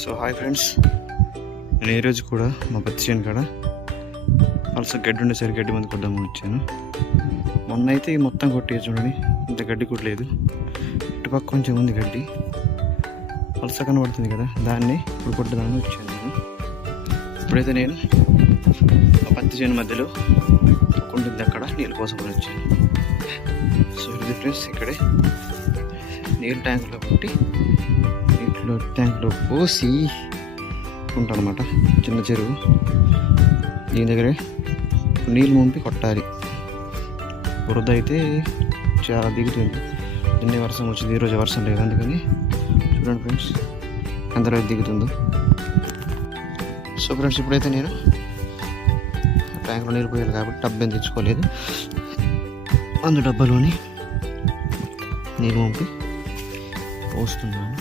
So hi friends, నేను ఈరోజు కూడా మా పత్తి చేను కాడ అలస గడ్డి ఉండేసరికి గడ్డి మంది కొద్దామని వచ్చాను. మొన్న అయితే ఈ మొత్తం కొట్టి చూడండి, ఇంత గడ్డి కొట్టలేదు. ఇటుపక్క కొంచెం ఉంది గడ్డి, అలస కనబడుతుంది కదా, దాన్ని ఇప్పుడు కొట్టదామని వచ్చాను నేను. ఇప్పుడైతే నేను ఆ పత్తి చేను మధ్యలో ఉంటుంది, అక్కడ నీళ్ళ కోసం వచ్చాను. సో ఇది ఫ్రెండ్స్, ఇక్కడే నీళ్ళ ట్యాంకులో కొట్టి నీటిలో ట్యాంకులో పోసి ఉంటానమాట. చిన్న చెరువు, దీని దగ్గరే నీళ్ళు ముంపి కొట్టాలి. బురద అయితే చాలా దిగుతుంది. నిన్నే వర్షం వచ్చింది, ఈరోజు వర్షం లేదు. అందుకని చూడండి ఫ్రెండ్స్ ఎంతలో దిగుతుందో. సో ఫ్రెండ్స్, ఇప్పుడైతే నేను ట్యాంకులో నీళ్ళు పోయాలి కాబట్టి డబ్బా ఏం తెచ్చుకోలేదు. డబ్బాలోని నీళ్ళు పంపి పోస్తున్నాను.